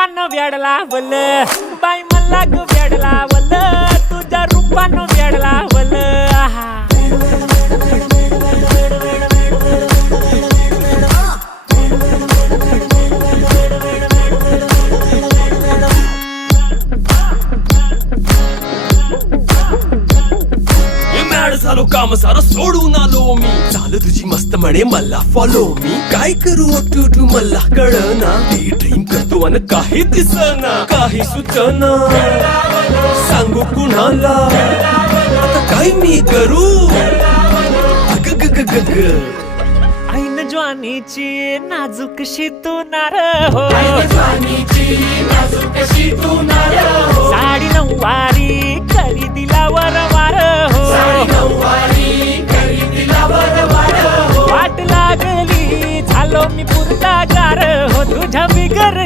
रूपानं वेड लावल बाई मला ग वेड लावल तुझ्या रूपानं वेड लावल झालो काम सारं सोडून आलो मी चाल तुझी मस्त म्हणे मला फॉलो मी काय करू टू मला कळना ती ड्रीम करतो आणि काही दिसना काही सुचना सांगू कुणाला आता काय मी करू अग ग ग ग ग ऐन ज्वानीची नाजूकशी तू नार हो साडी नऊवारी करी दिला वरवार हो वाट लागली झालो मी पुरता गार हो तुझ्या बिगर